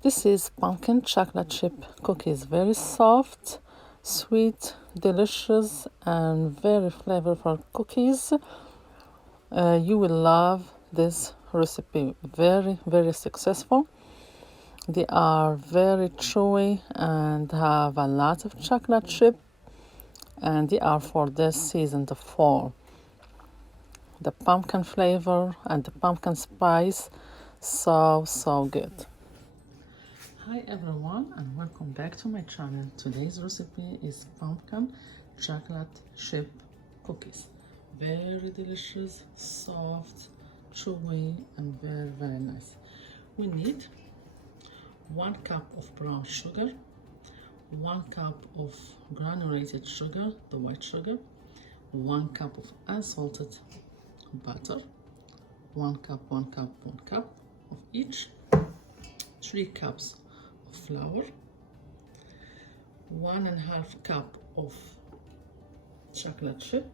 This is pumpkin chocolate chip cookies. Very soft, sweet, delicious, and very flavorful cookies. You will love this recipe. Very, very successful. They are very chewy and have a lot of chocolate chip, and they are for this season, the fall. The pumpkin flavor and the pumpkin spice, so good. Hi everyone, and welcome back to my channel. Today's recipe is pumpkin chocolate chip cookies. Very delicious, soft, chewy, and very nice. We need 1 cup of brown sugar, 1 cup of granulated sugar, the white sugar, 1 cup of unsalted butter, 1 cup of each, 3 cups of flour, 1.5 cup of chocolate chip.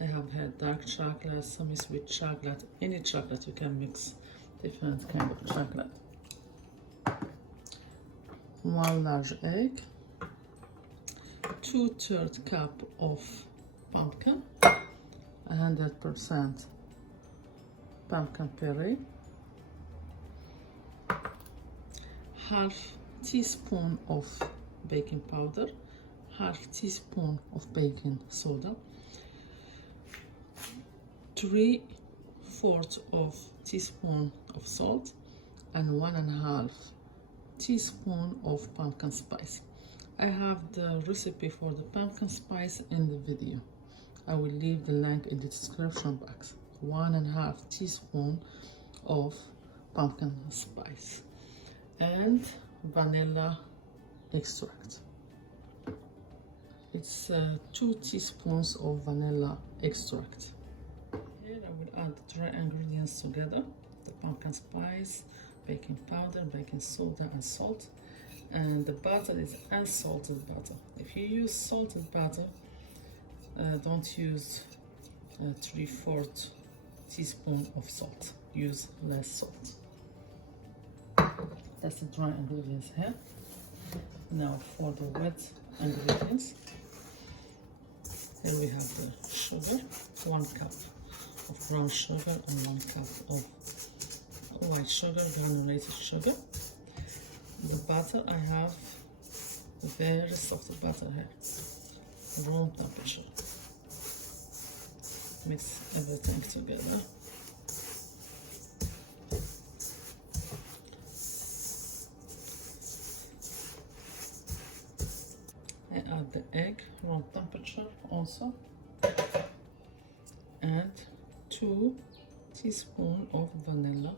I have had dark chocolate, semi-sweet chocolate, any chocolate. You can mix different kind of chocolate. 1 large egg, 2/3 cup of pumpkin, 100% pumpkin puree, half teaspoon of baking powder, half teaspoon of baking soda, 3/4 of teaspoon of salt, and 1.5 teaspoon of pumpkin spice. I have the recipe for the pumpkin spice in the video. I will leave the link in the description box. 1.5 teaspoon of pumpkin spice and vanilla extract. It's 2 teaspoons of vanilla extract. Here I will add the dry ingredients together: the pumpkin spice, baking powder, baking soda, and salt. And the butter is unsalted butter. If you use salted butter, don't use 3/4 teaspoon of salt. Use less salt. That's the dry ingredients here. Now for the wet ingredients. Here we have the sugar, 1 cup of brown sugar and 1 cup of white sugar, granulated sugar. The butter, I have very soft butter here, room temperature. Mix everything together. I add the egg, room temperature also, and 2 teaspoons of vanilla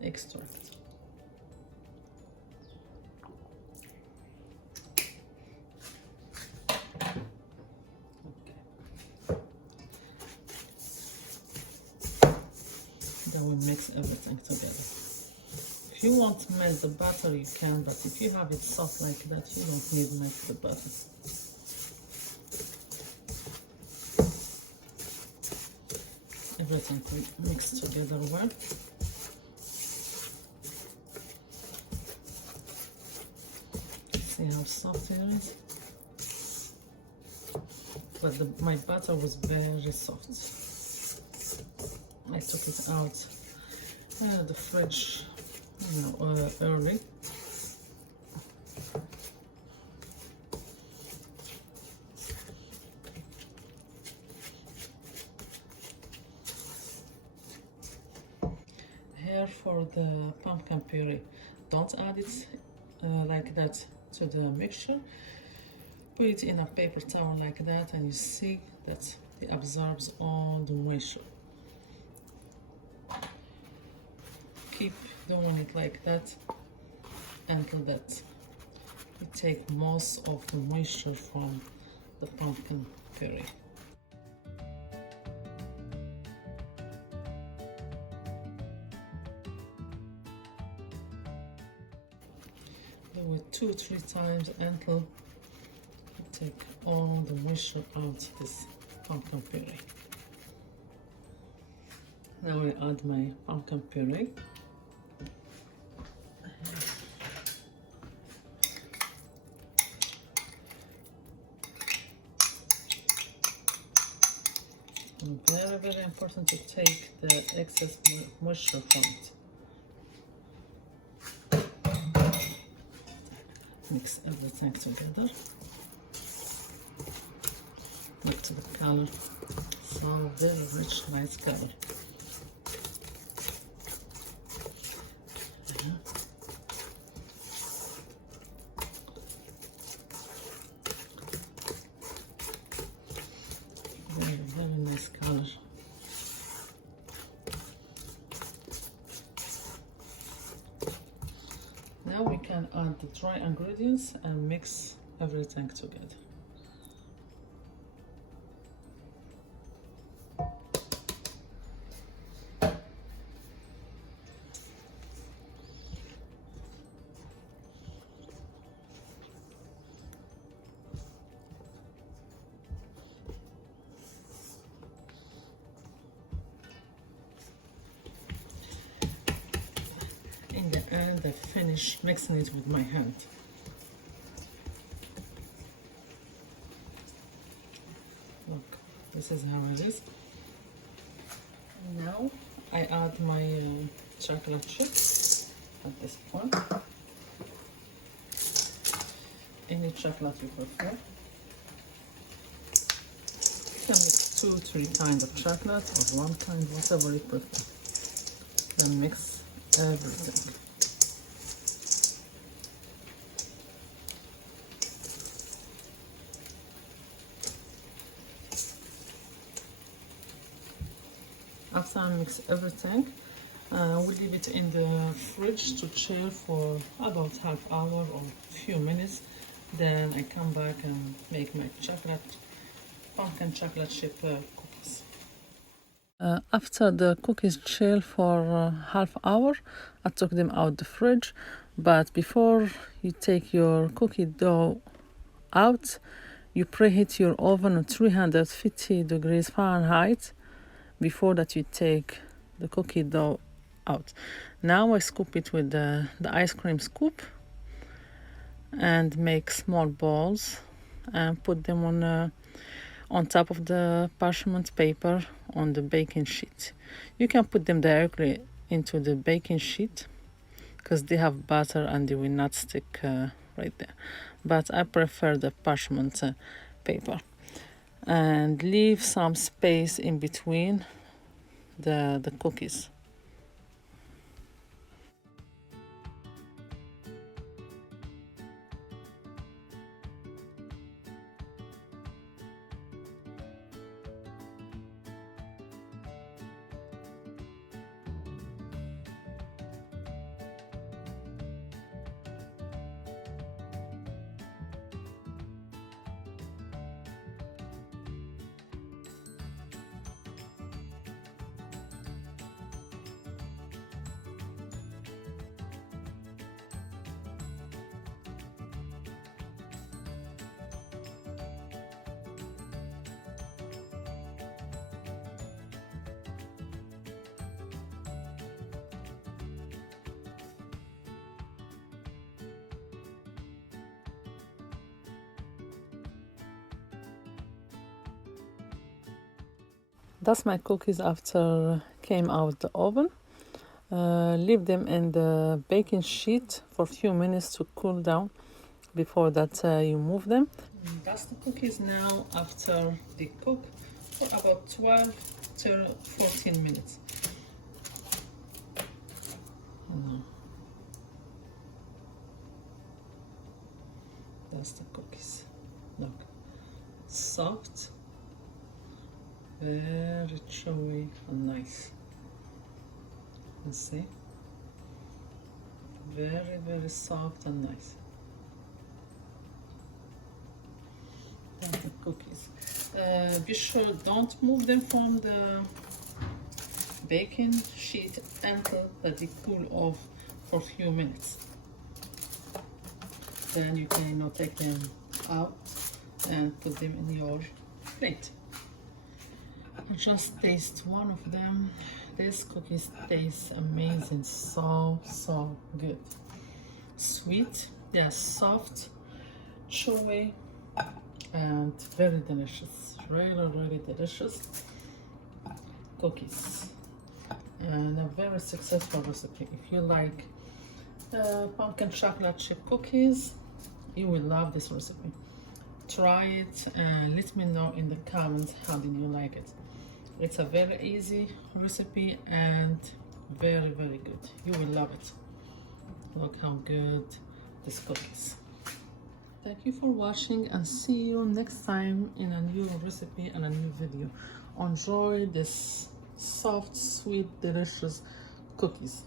extract. Then we mix everything together. If you want to melt the butter, you can, but if you have it soft like that, you don't need to melt the butter. Everything mixed together well. See how soft it is? But my butter was very soft. I took it out of the fridge, early. Here for the pumpkin puree, don't add it like that to the mixture. Put it in a paper towel like that, and you see that it absorbs all the moisture. Keep doing it like that until that you take most of the moisture from the pumpkin puree. Do it 2-3 times until you take all the moisture out of this pumpkin puree. Now I add my pumpkin puree. very, very important to take the excess moisture from it. Mix everything together. Look to the color. So very rich, nice color. Very, very nice color. Now we can add the dry ingredients and mix everything together. And I finish mixing it with my hand. Look, this is how it is. Now I add my chocolate chips at this point. Any chocolate you prefer. You can mix 2-3 kinds of chocolate or one kind, whatever you prefer. Then mix everything. After I mix everything, we'll leave it in the fridge to chill for about half hour or few minutes. Then I come back and make my pumpkin chocolate chip cookies. After the cookies chill for half hour, I took them out the fridge. But before you take your cookie dough out, you preheat your oven at 350 degrees Fahrenheit. Before that you take the cookie dough out. Now I scoop it with the ice cream scoop and make small balls and put them on top of the parchment paper on the baking sheet. You can put them directly into the baking sheet because they have butter and they will not stick right there. But I prefer the parchment paper. And leave some space in between the cookies. That's my cookies after came out the oven. Leave them in the baking sheet for a few minutes to cool down. Before that you move them. That's the cookies now after they cook for about 12 to 14 minutes. That's the cookies. Look, soft, very chewy and nice. You see, very, very soft and nice. And the cookies. Be sure don't move them from the baking sheet until they cool off for a few minutes. Then you can take them out and put them in your plate. Just taste one of them. This cookies tastes amazing, so good. Sweet, yes, soft, chewy, and very delicious. Really, really delicious. cookies, and a very successful recipe. If you like pumpkin chocolate chip cookies, you will love this recipe. Try it and let me know in the comments how did you like it. It's a very easy recipe and very good. You will love it. Look how good this cookies. Thank you for watching, and see you next time in a new recipe and a new video. Enjoy this soft, sweet, delicious cookies.